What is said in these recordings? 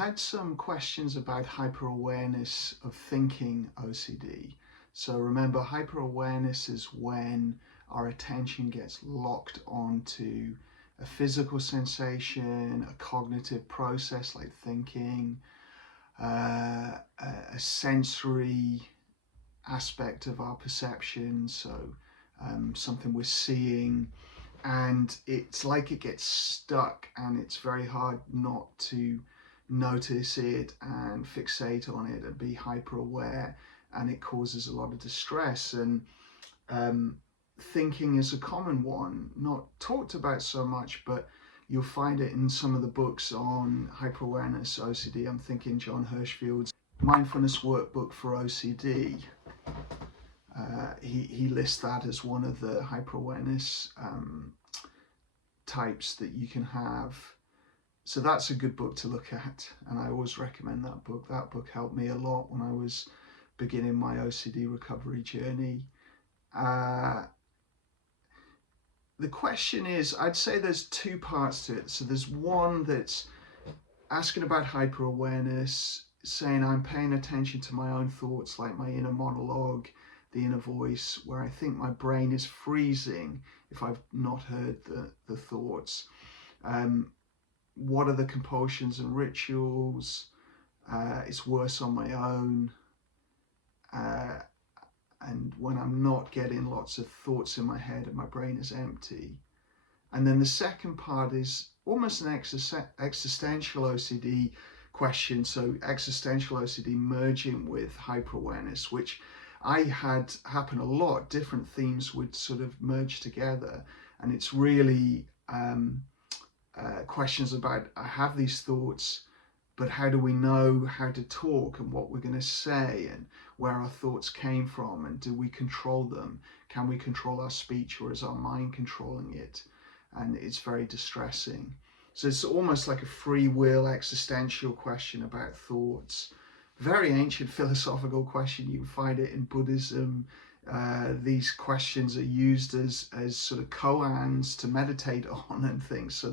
had some questions about hyperawareness of thinking OCD. So remember, hyperawareness is when our attention gets locked onto a physical sensation, a cognitive process like thinking, a sensory aspect of our perception, so something we're seeing, and it's like it gets stuck and it's very hard not to notice it and fixate on it and be hyper aware, and it causes a lot of distress. And thinking is a common one, not talked about so much, but you'll find it in some of the books on hyperawareness OCD. I'm thinking John Hirschfield's mindfulness workbook for OCD. He lists that as one of the hyperawareness types that you can have. So that's a good book to look at, and I always recommend that book. That book helped me a lot when I was beginning my OCD recovery journey. The question is, I'd say there's two parts to it. So there's one that's asking about hyperawareness, saying I'm paying attention to my own thoughts, like my inner monologue, the inner voice, where I think my brain is freezing if I've not heard the thoughts. What are the compulsions and rituals? It's worse on my own. And when I'm not getting lots of thoughts in my head and my brain is empty. And then the second part is almost an existential OCD question. So existential OCD merging with hyperawareness, which I had happen a lot. Different themes would sort of merge together, and it's really questions about, I have these thoughts, but how do we know how to talk and what we're going to say and where our thoughts came from, and do we control them? Can we control our speech, or is our mind controlling it? And it's very distressing. So it's almost like a free will existential question about thoughts. Very ancient philosophical question. You find it in Buddhism. These questions are used as sort of koans to meditate on and things. So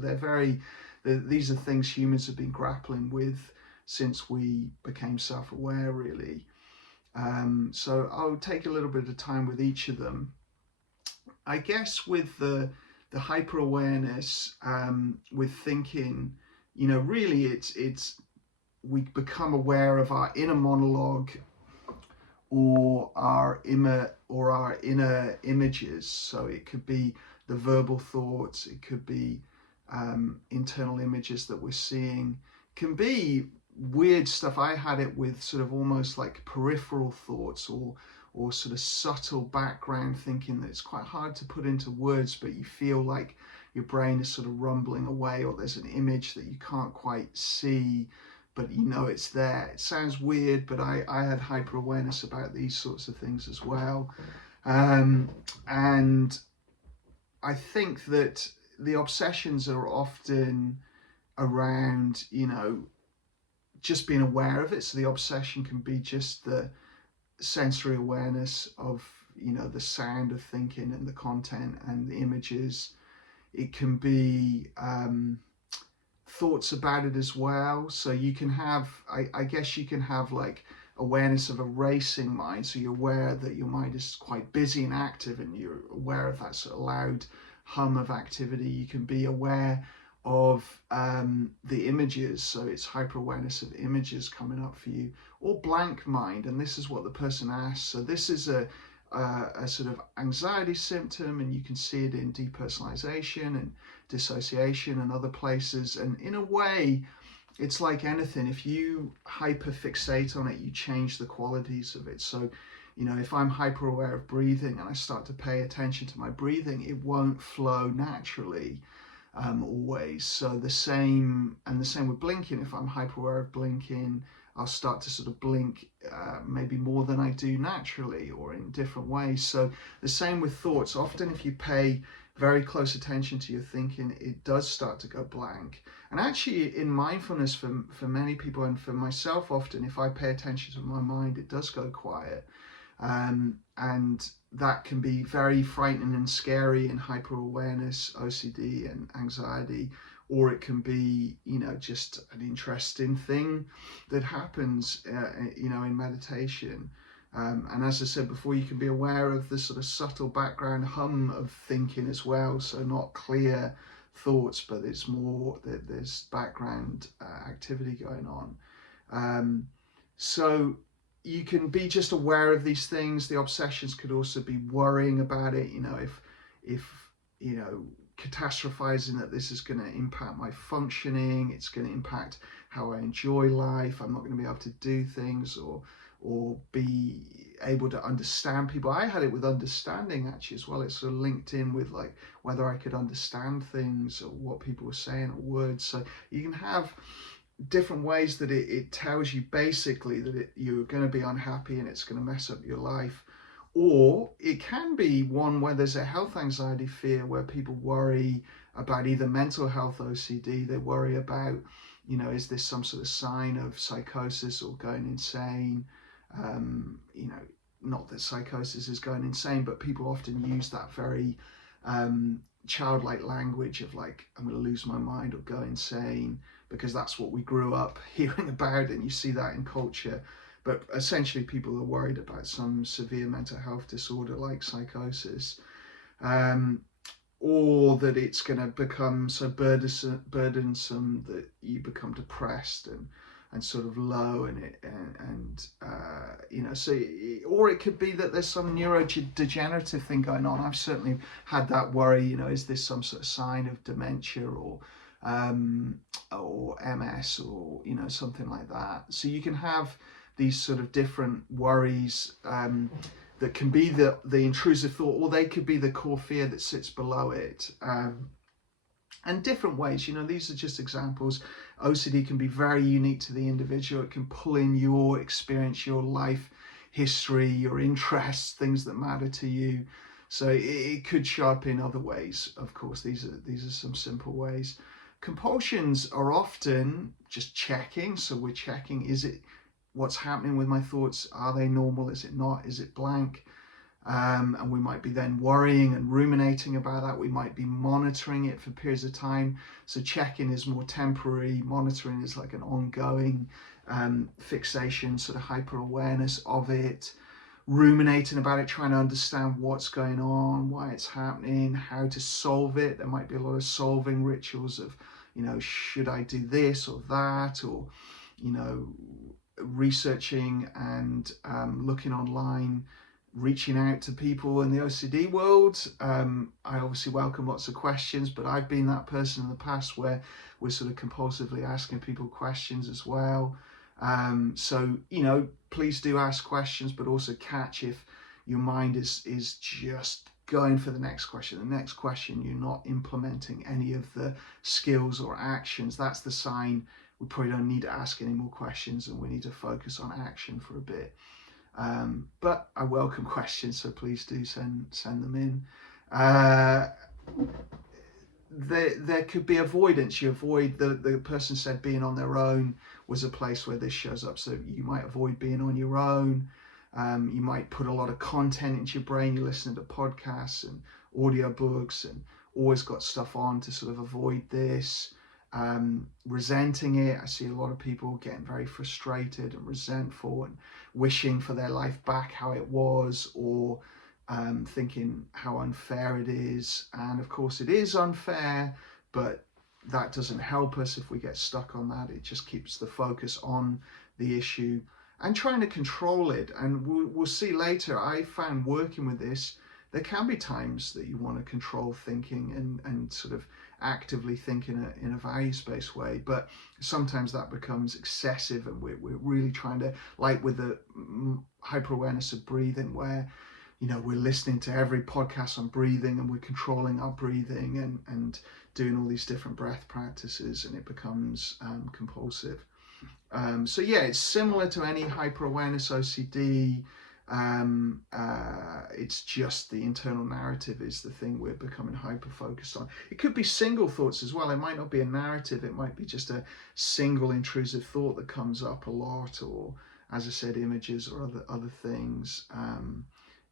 these are things humans have been grappling with since we became self-aware, really. So I'll take a little bit of time with each of them. I guess with the hyper-awareness, with thinking, really it's we become aware of our inner monologue or our inner images. So it could be the verbal thoughts, it could be internal images that we're seeing, it can be weird stuff. I had it with sort of almost like peripheral thoughts or sort of subtle background thinking that's quite hard to put into words, but you feel like your brain is sort of rumbling away, or there's an image that you can't quite see, but it's there. It sounds weird, but I had hyper awareness about these sorts of things as well. And I think that the obsessions are often around, just being aware of it. So the obsession can be just the sensory awareness of, the sound of thinking and the content and the images. It can be thoughts about it as well. So you can have, I guess you can have like awareness of a racing mind. So you're aware that your mind is quite busy and active, and you're aware of that sort of loud hum of activity. You can be aware of the images, so it's hyper awareness of images coming up for you, or blank mind, and this is what the person asks. So this is a sort of anxiety symptom, and you can see it in depersonalization and dissociation and other places. And in a way, it's like anything. If you hyper fixate on it, you change the qualities of it. So if I'm hyper aware of breathing and I start to pay attention to my breathing, it won't flow naturally always. So the same with blinking. If I'm hyper aware of blinking, I'll start to sort of blink maybe more than I do naturally, or in different ways. So the same with thoughts. Often if you pay very close attention to your thinking, it does start to go blank. And actually in mindfulness, for many people and for myself, often if I pay attention to my mind, it does go quiet. And that can be very frightening and scary in hyper-awareness, OCD and anxiety, or it can be, just an interesting thing that happens, in meditation. And as I said before, you can be aware of the sort of subtle background hum of thinking as well. So not clear thoughts, but it's more that there's background activity going on. So you can be just aware of these things. The obsessions could also be worrying about it. If catastrophizing that this is going to impact my functioning, it's going to impact how I enjoy life. I'm not going to be able to do things or be able to understand people. I had it with understanding actually as well. It's sort of linked in with like whether I could understand things or what people were saying or words. So you can have different ways that it tells you basically that you're going to be unhappy and it's going to mess up your life. Or it can be one where there's a health anxiety fear where people worry about either mental health OCD, they worry about, is this some sort of sign of psychosis or going insane? Not that psychosis is going insane, but people often use that very childlike language of like, I'm going to lose my mind or go insane, because that's what we grew up hearing about, and you see that in culture. But essentially people are worried about some severe mental health disorder like psychosis, or that it's going to become so burdensome that you become depressed and sort of low in it, so, or it could be that there's some neurodegenerative thing going on. I've certainly had that worry, is this some sort of sign of dementia or MS or something like that. So you can have these sort of different worries that can be the intrusive thought, or they could be the core fear that sits below it. And different ways, these are just examples. OCD can be very unique to the individual. It can pull in your experience, your life history, your interests, things that matter to you. So it could show up in other ways. Of course, these are some simple ways. Compulsions are often just checking. So we're checking, is it what's happening with my thoughts? Are they normal? Is it not? Is it blank? And we might be then worrying and ruminating about that. We might be monitoring it for periods of time. So checking is more temporary. Monitoring is like an ongoing fixation, sort of hyper-awareness of it. Ruminating about it, trying to understand what's going on, why it's happening, how to solve it. There might be a lot of solving rituals of, should I do this or that, or, researching and looking online, reaching out to people in the OCD world. I obviously welcome lots of questions, but I've been that person in the past where we're sort of compulsively asking people questions as well. So, please do ask questions, but also catch if your mind is just going for the next question. The next question, you're not implementing any of the skills or actions. That's the sign we probably don't need to ask any more questions and we need to focus on action for a bit. But I welcome questions, so please do send them in. There could be avoidance. You avoid, the person said being on their own was a place where this shows up. So you might avoid being on your own. You might put a lot of content into your brain. You're listening to podcasts and audiobooks and always got stuff on to sort of avoid this. Resenting it. I see a lot of people getting very frustrated and resentful and wishing for their life back how it was, or thinking how unfair it is. And of course it is unfair, but that doesn't help us if we get stuck on that. It just keeps the focus on the issue and trying to control it. And we'll see later, I found working with this, there can be times that you want to control thinking and sort of actively think in a values-based way, but sometimes that becomes excessive and we're really trying to, like with the hyper-awareness of breathing, where we're listening to every podcast on breathing and we're controlling our breathing and doing all these different breath practices, and it becomes compulsive. So yeah, it's similar to any hyper-awareness OCD. It's just the internal narrative is the thing we're becoming hyper-focused on. It could be single thoughts as well. It might not be a narrative. It might be just a single intrusive thought that comes up a lot, or, as I said, images or other things.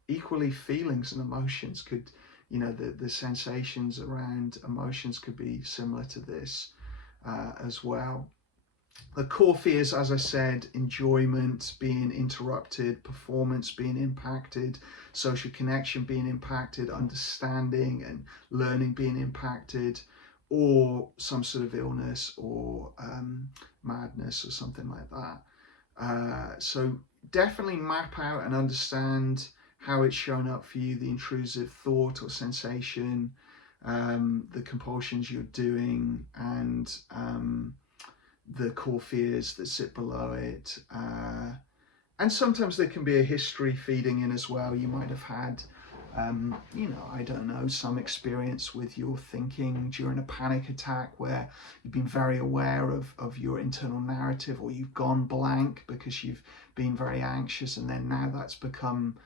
Equally, feelings and emotions could, the sensations around emotions could be similar to this. as well. The core fears, as I said, enjoyment being interrupted, performance being impacted, social connection being impacted, understanding and learning being impacted, or some sort of illness or madness or something like that. So definitely map out and understand how it's shown up for you, the intrusive thought or sensation, the compulsions you're doing, and the core fears that sit below it. And sometimes there can be a history feeding in as well. You might have had, I don't know, some experience with your thinking during a panic attack where you've been very aware of your internal narrative, or you've gone blank because you've been very anxious, and then now that's become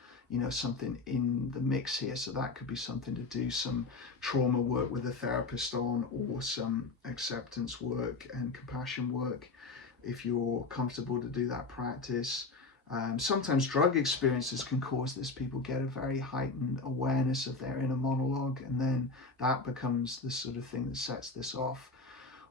something in the mix here. So that could be something to do some trauma work with a therapist on, or some acceptance work and compassion work if you're comfortable to do that practice. Sometimes drug experiences can cause this. People get a very heightened awareness of their inner monologue, and then that becomes the sort of thing that sets this off.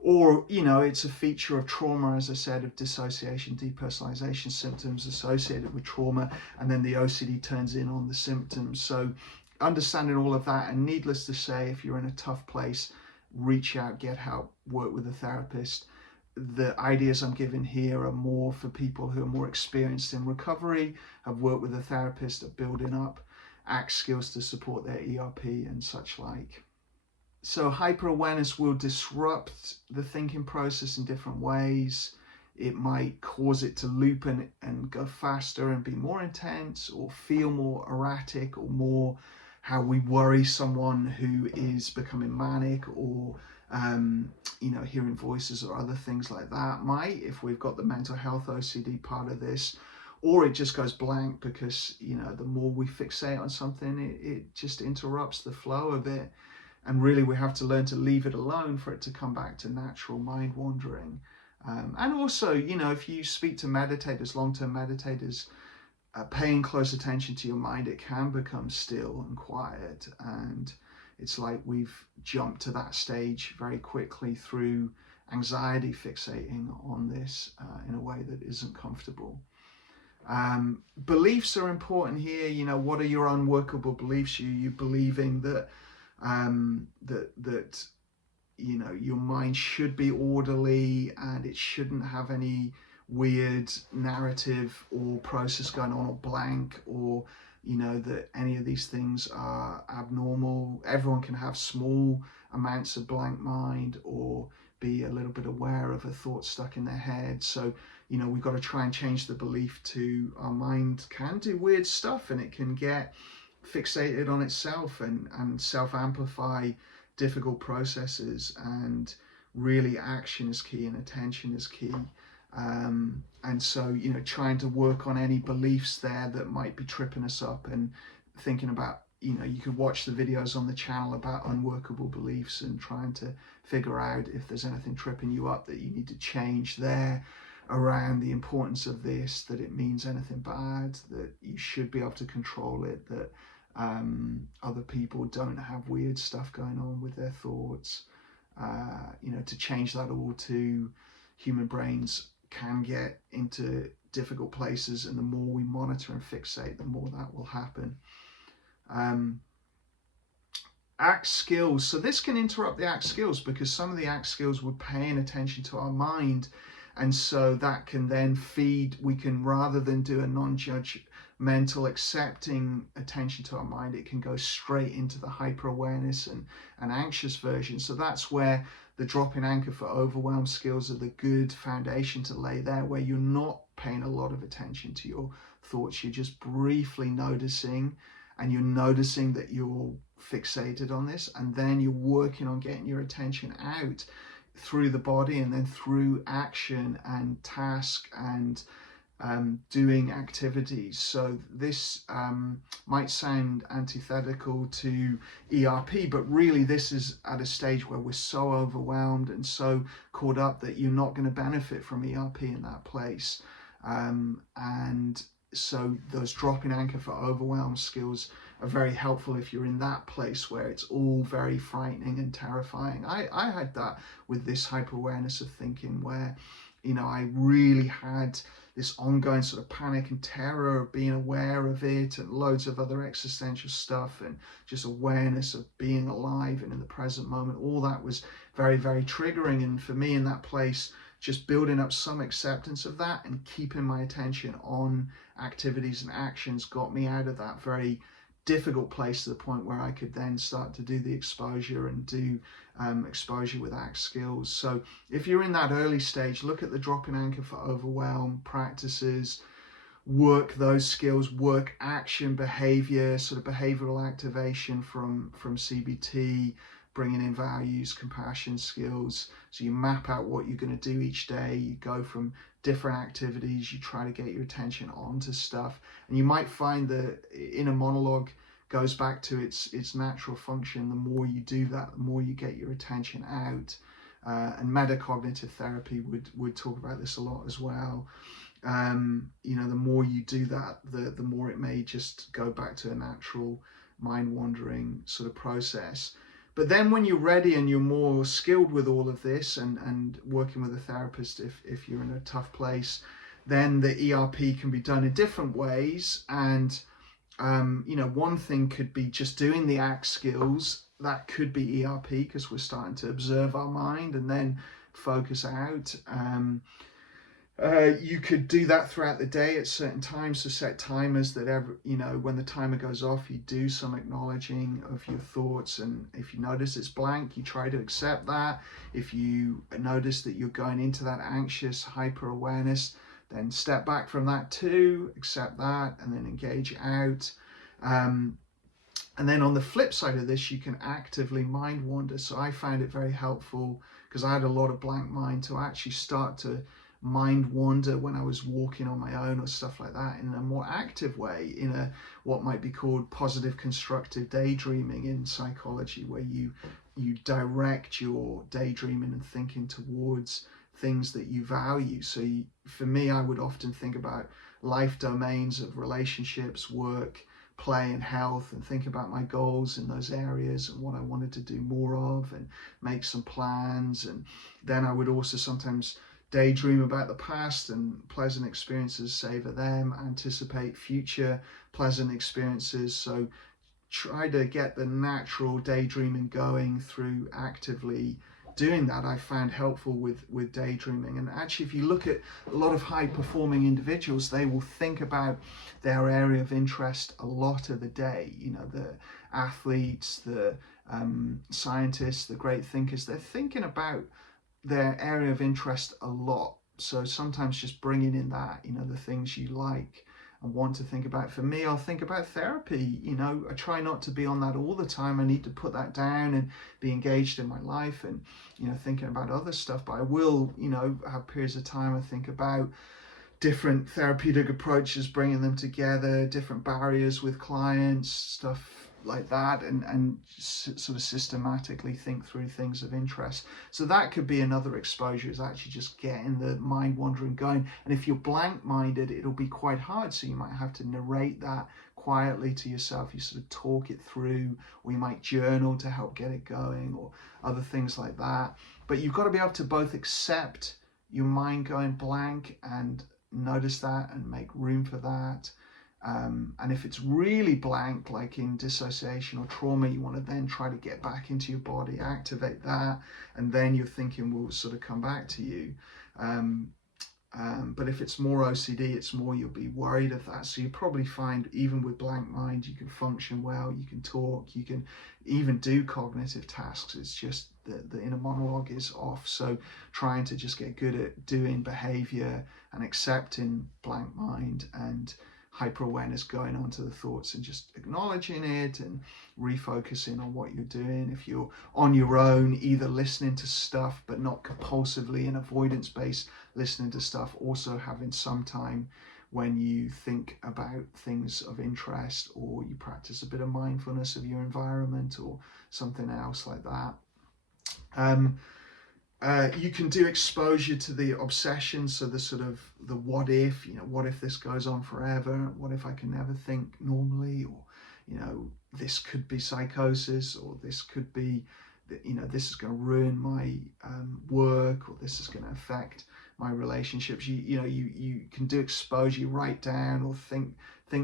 Or, it's a feature of trauma, as I said, of dissociation, depersonalization symptoms associated with trauma, and then the OCD turns in on the symptoms. So understanding all of that, and needless to say, if you're in a tough place, reach out, get help, work with a therapist. The ideas I'm giving here are more for people who are more experienced in recovery, have worked with a therapist at building up ACT skills to support their ERP and such like. So hyperawareness will disrupt the thinking process in different ways. It might cause it to loop and go faster and be more intense, or feel more erratic, or more how we worry someone who is becoming manic, or hearing voices or other things like that might, if we've got the mental health OCD part of this. Or it just goes blank because the more we fixate on something, it just interrupts the flow of it. And really, we have to learn to leave it alone for it to come back to natural mind wandering. And also, if you speak to meditators, long-term meditators, paying close attention to your mind, it can become still and quiet. And it's like we've jumped to that stage very quickly through anxiety fixating on this in a way that isn't comfortable. Beliefs are important here. What are your unworkable beliefs? You believing that your mind should be orderly and it shouldn't have any weird narrative or process going on, or blank, or that any of these things are abnormal. Everyone can have small amounts of blank mind, or be a little bit aware of a thought stuck in their head. So we've got to try and change the belief to our mind can do weird stuff, and it can get fixated on itself and self-amplify difficult processes, and really action is key and attention is key. And so trying to work on any beliefs there that might be tripping us up, and thinking about you could watch the videos on the channel about unworkable beliefs, and trying to figure out if there's anything tripping you up that you need to change there around the importance of this, that it means anything bad, that you should be able to control it, that other people don't have weird stuff going on with their thoughts. To change that all to human brains can get into difficult places, and the more we monitor and fixate, the more that will happen. ACT skills. So this can interrupt the ACT skills, because some of the ACT skills we're paying attention to our mind, and so that can then feed, we can, rather than do a non-judgmental accepting attention to our mind, it can go straight into the hyper-awareness and anxious version. So that's where the drop-in anchor for overwhelm skills are the good foundation to lay there, where you're not paying a lot of attention to your thoughts, you're just briefly noticing, and you're noticing that you're fixated on this, and then you're working on getting your attention out through the body, and then through action and task and doing activities. So this might sound antithetical to ERP, but really this is at a stage where we're so overwhelmed and so caught up that you're not going to benefit from ERP in that place. And So those dropping anchor for overwhelm skills are very helpful if you're in that place where it's all very frightening and terrifying. I had that with this hyper awareness of thinking, where, you know, I really had this ongoing sort of panic and terror of being aware of it, and loads of other existential stuff, and just awareness of being alive and in the present moment. All that was very, very triggering. And for me in that place, just building up some acceptance of that and keeping my attention on activities and actions got me out of that very difficult place to the point where I could then start to do the exposure and do exposure with ACT skills. So if you're in that early stage, look at the dropping anchor for overwhelm practices, work those skills, work action, behavior, sort of behavioral activation from CBT, bringing in values, compassion skills. So you map out what you're going to do each day. You go from different activities, you try to get your attention onto stuff, and you might find that inner monologue goes back to its natural function. The more you do that, the more you get your attention out. And metacognitive therapy would talk about this a lot as well. You know, the more you do that, the more it may just go back to a natural mind wandering sort of process. But then when you're ready and you're more skilled with all of this, and working with a therapist, if you're in a tough place, then the ERP can be done in different ways. And you know, one thing could be just doing the ACT skills. That could be ERP, because we're starting to observe our mind and then focus out. You could do that throughout the day at certain times, so set timers that you know, when the timer goes off, you do some acknowledging of your thoughts. And if you notice it's blank, you try to accept that. If you notice that you're going into that anxious hyper awareness, then step back from that too, accept that, and then engage out. And then on the flip side of this, you can actively mind wander. So I found it very helpful, because I had a lot of blank mind, to actually start to mind wander when I was walking on my own or stuff like that, in a more active way, in a what might be called positive constructive daydreaming in psychology, where you direct your daydreaming and thinking towards things that you value. So for me, I would often think about life domains of relationships, work, play, and health, and think about my goals in those areas and what I wanted to do more of, and make some plans. And then I would also sometimes daydream about the past and pleasant experiences, savor them, anticipate future pleasant experiences. So try to get the natural daydreaming going through actively doing that. I found helpful with daydreaming. And actually, if you look at a lot of high performing individuals, they will think about their area of interest a lot of the day. You know, the athletes, the scientists, the great thinkers, they're thinking about their area of interest a lot. So sometimes just bringing in that, you know, the things you like and want to think about. For me, I'll think about therapy. You know, I try not to be on that all the time. I need to put that down and be engaged in my life and, you know, thinking about other stuff. But I will, you know, have periods of time I think about different therapeutic approaches, bringing them together, different barriers with clients, stuff like that, and sort of systematically think through things of interest. So that could be another exposure, is actually just getting the mind wandering going. And if you're blank minded, it'll be quite hard, so you might have to narrate that quietly to yourself. You sort of talk it through, or you might journal to help get it going, or other things like that. But you've got to be able to both accept your mind going blank and notice that and make room for that. And if it's really blank, like in dissociation or trauma, you want to then try to get back into your body, activate that, and then your thinking will sort of come back to you. But if it's more OCD, it's more you'll be worried of that. So you probably find even with blank mind, you can function well, you can talk, you can even do cognitive tasks. It's just the inner monologue is off. So trying to just get good at doing behavior and accepting blank mind and hyper-awareness going on to the thoughts, and just acknowledging it and refocusing on what you're doing. If you're on your own, either listening to stuff but not compulsively and avoidance-based listening to stuff, also having some time when you think about things of interest, or you practice a bit of mindfulness of your environment or something else like that. You can do exposure to the obsession, so the sort of the what if, what if this goes on forever? What if I can never think normally? Or, this could be psychosis, or this could be, this is going to ruin my work, or this is going to affect my relationships. You can do exposure, you write down or think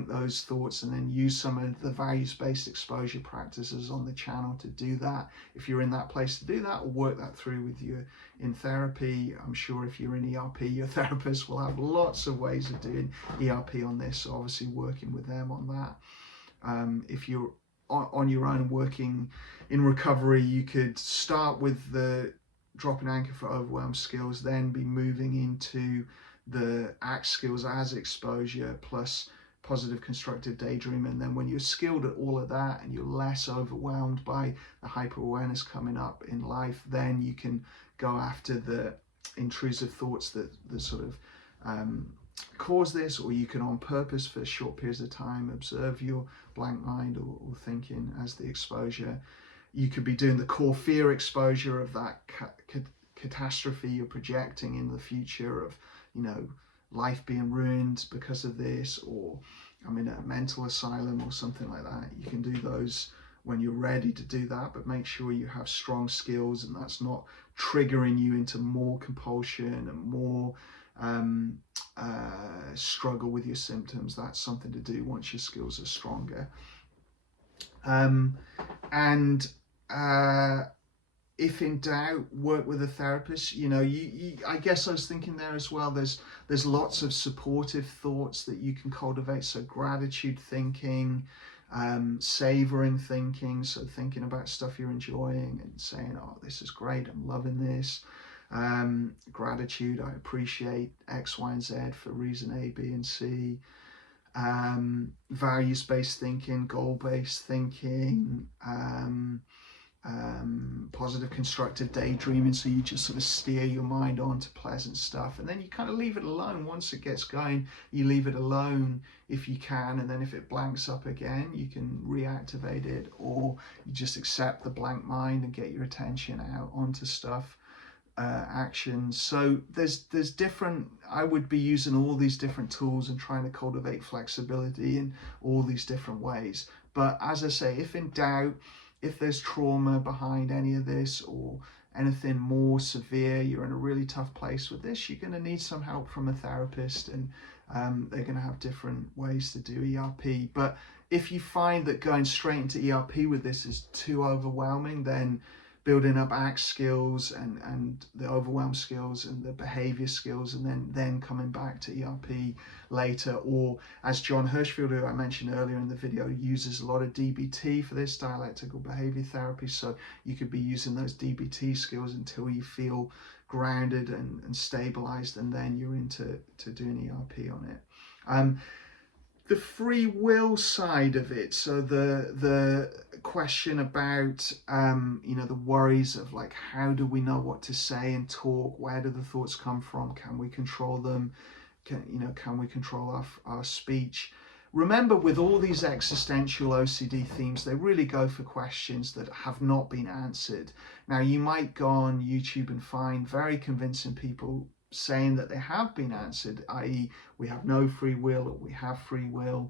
those thoughts, and then use some of the values-based exposure practices on the channel to do that, if you're in that place to do that, or work that through with you in therapy. I'm sure if you're in ERP, your therapist will have lots of ways of doing ERP on this, so obviously working with them on that. If you're on your own working in recovery, you could start with the dropping anchor for overwhelm skills, then be moving into the ACT skills as exposure plus positive constructive daydream. And then when you're skilled at all of that and you're less overwhelmed by the hyper awareness coming up in life, then you can go after the intrusive thoughts that sort of cause this, or you can on purpose for short periods of time observe your blank mind or thinking as the exposure. You could be doing the core fear exposure of that catastrophe you're projecting in the future of, life being ruined because of this, or I'm in a mental asylum or something like that. You can do those when you're ready to do that, but make sure you have strong skills and that's not triggering you into more compulsion and more struggle with your symptoms. That's something to do once your skills are stronger. If in doubt, work with a therapist. I guess I was thinking there as well, there's lots of supportive thoughts that you can cultivate. So gratitude thinking, savoring thinking, so thinking about stuff you're enjoying and saying, oh, this is great, I'm loving this. Gratitude, I appreciate X, Y, and Z for reason A, B, and C. Values-based thinking, goal-based thinking, positive constructive daydreaming, so you just sort of steer your mind onto pleasant stuff, and then you kind of leave it alone. Once it gets going, you leave it alone if you can, and then if it blanks up again, you can reactivate it, or you just accept the blank mind and get your attention out onto stuff, actions. So there's different, I would be using all these different tools and trying to cultivate flexibility in all these different ways. But as I say, if in doubt, if there's trauma behind any of this or anything more severe, you're in a really tough place with this, you're going to need some help from a therapist, and they're going to have different ways to do ERP. But if you find that going straight into ERP with this is too overwhelming, then building up ACT skills and the overwhelm skills and the behavior skills, and then coming back to ERP later. Or as John Hirschfield, who I mentioned earlier in the video, uses a lot of DBT for this, dialectical behavior therapy. So you could be using those DBT skills until you feel grounded and stabilized, and then you're into doing ERP on it. The free will side of it, so the question about the worries of like, how do we know what to say and talk, where do the thoughts come from, can we control them, can we control our speech? Remember, with all these existential OCD themes, they really go for questions that have not been answered. Now, you might go on YouTube and find very convincing people saying that they have been answered, i.e. we have no free will, or we have free will,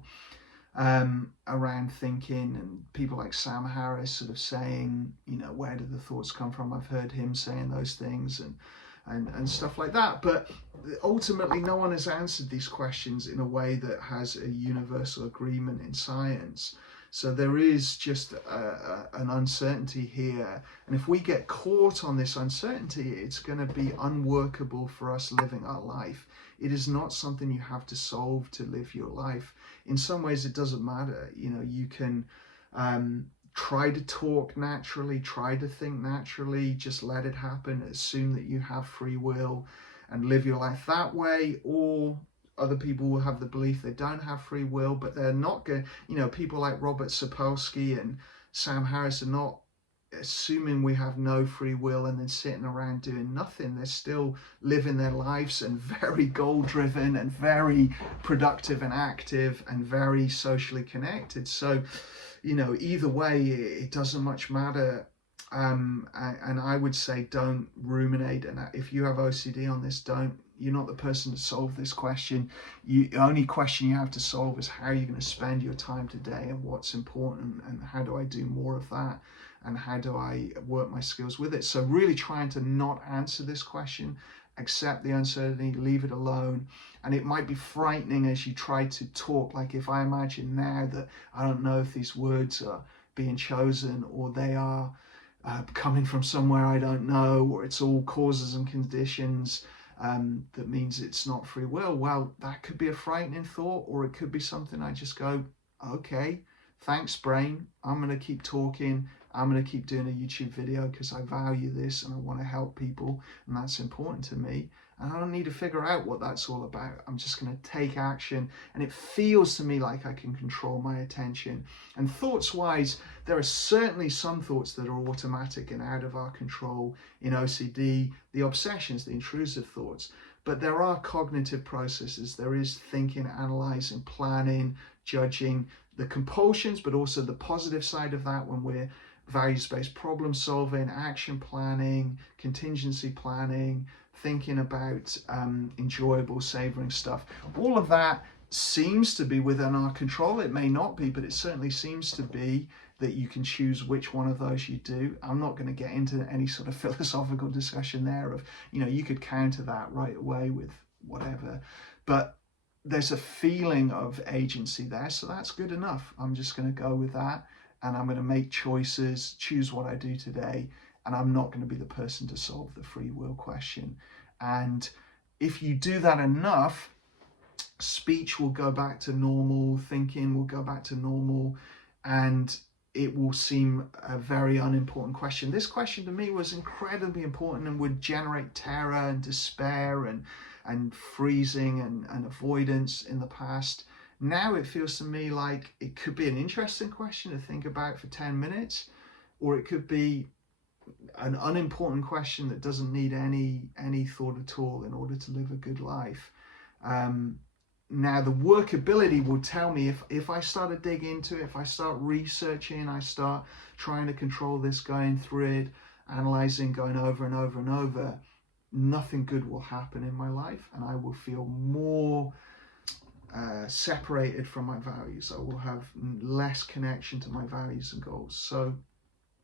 around thinking, and people like Sam Harris sort of saying, where do the thoughts come from? I've heard him saying those things and stuff like that. But ultimately, no one has answered these questions in a way that has a universal agreement in science. So there is just an uncertainty here. And if we get caught on this uncertainty, it's going to be unworkable for us living our life. It is not something you have to solve to live your life. In some ways, it doesn't matter. You can try to talk naturally, try to think naturally, just let it happen, assume that you have free will and live your life that way. Or other people will have the belief they don't have free will, but they're not going, people like Robert Sapolsky and Sam Harris are not assuming we have no free will and then sitting around doing nothing. They're still living their lives and very goal driven and very productive and active and very socially connected. So, either way, it doesn't much matter And I would say don't ruminate. And if you have OCD on this, you're not the person to solve this question. The only question you have to solve is how you're going to spend your time today and what's important and how do I do more of that and how do I work my skills with it. So really trying to not answer this question, accept the uncertainty, leave it alone. And it might be frightening as you try to talk. Like if I imagine now that I don't know if these words are being chosen or they are coming from somewhere I don't know, or it's all causes and conditions, that means it's not free will. Well, that could be a frightening thought, or it could be something I just go, okay, thanks brain, I'm going to keep talking, I'm going to keep doing a YouTube video because I value this and I want to help people and that's important to me. And I don't need to figure out what that's all about. I'm just going to take action. And it feels to me like I can control my attention. And thoughts wise, there are certainly some thoughts that are automatic and out of our control in OCD, the obsessions, the intrusive thoughts. But there are cognitive processes. There is thinking, analyzing, planning, judging, the compulsions, but also the positive side of that when we're values-based problem solving, action planning, contingency planning, thinking about enjoyable, savoring stuff. All of that seems to be within our control. It may not be, but it certainly seems to be that you can choose which one of those you do. I'm not going to get into any sort of philosophical discussion there of, you could counter that right away with whatever, but there's a feeling of agency there, so that's good enough. I'm just going to go with that, and I'm going to make choices, choose what I do today, and I'm not going to be the person to solve the free will question. And if you do that enough, speech will go back to normal, thinking will go back to normal, and it will seem a very unimportant question. This question to me was incredibly important and would generate terror and despair and freezing and avoidance in the past. Now it feels to me like it could be an interesting question to think about for 10 minutes, or it could be an unimportant question that doesn't need any thought at all in order to live a good life. Now the workability will tell me if I start to dig into it, if I start researching, I start trying to control this, going through it, analyzing, going over and over and over, nothing good will happen in my life, and I will feel more separated from my values. I will have less connection to my values and goals. So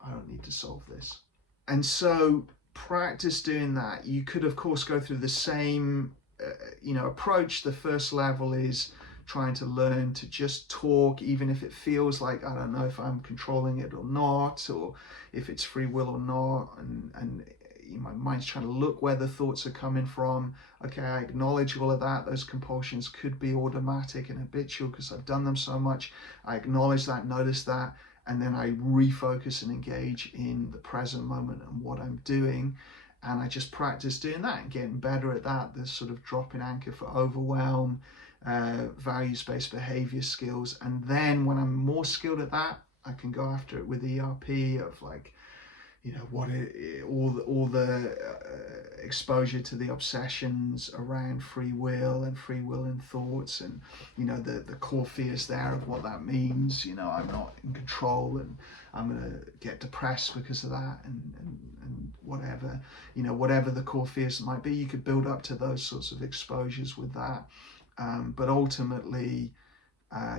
I don't need to solve this. And so practice doing that. You could, of course, go through the same approach. The first level is trying to learn to just talk, even if it feels like I don't know if I'm controlling it or not, or if it's free will or not, and my mind's trying to look where the thoughts are coming from. Okay, I acknowledge all of that. Those compulsions could be automatic and habitual because I've done them so much. I acknowledge that, notice that, and then I refocus and engage in the present moment and what I'm doing. And I just practice doing that and getting better at that. This sort of dropping anchor for overwhelm, values-based behavior skills. And then when I'm more skilled at that, I can go after it with ERP of like, all the exposure to the obsessions around free will and thoughts, and the core fears there of what that means. I'm not in control and I'm gonna get depressed because of that, and whatever the core fears might be, you could build up to those sorts of exposures with that, but ultimately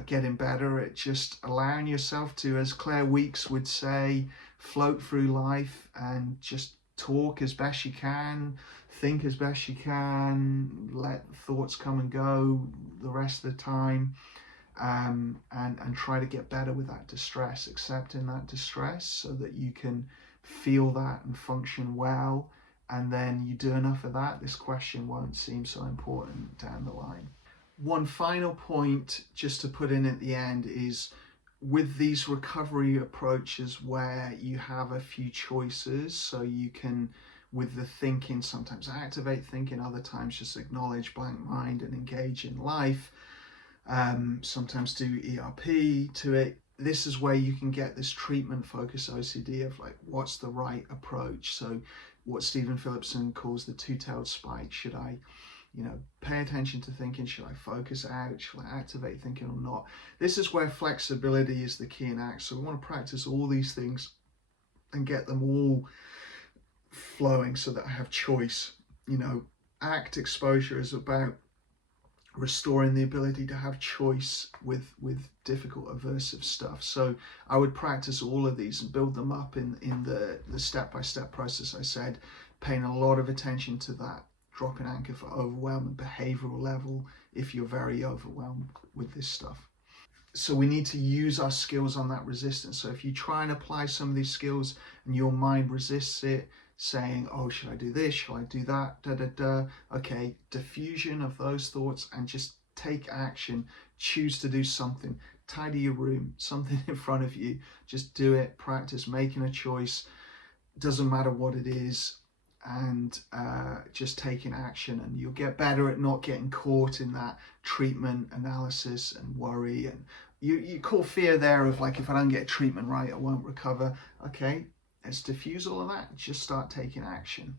getting better at just allowing yourself to, as Claire Weeks would say, float through life and just talk as best you can, think as best you can, let thoughts come and go the rest of the time, and try to get better with that distress, accepting that distress so that you can feel that and function well. And then you do enough of that, this question won't seem so important down the line. One final point just to put in at the end is, with these recovery approaches where you have a few choices, so you can, with the thinking, sometimes activate thinking, other times just acknowledge blank mind and engage in life, sometimes do ERP to it. This is where you can get this treatment focus OCD of like, what's the right approach? So what Stephen Phillipson calls the two-tailed spike. Should I pay attention to thinking? Should I focus out? Should I activate thinking or not? This is where flexibility is the key in ACT. So we want to practice all these things and get them all flowing so that I have choice. You know, ACT exposure is about restoring the ability to have choice with difficult aversive stuff. So I would practice all of these and build them up in the step-by-step process I said, paying a lot of attention to that drop-in anchor for overwhelm and behavioral level if you're very overwhelmed with this stuff. So we need to use our skills on that resistance. So if you try and apply some of these skills and your mind resists it, saying, oh, should I do this? Should I do that? Da, da, da. Okay, diffusion of those thoughts and just take action. Choose to do something. Tidy your room, something in front of you. Just do it. Practice making a choice. Doesn't matter what it is. And just taking action, and you'll get better at not getting caught in that treatment analysis and worry. And you call fear there of like, if I don't get treatment right, I won't recover. Okay, let's diffuse all of that. Just start taking action.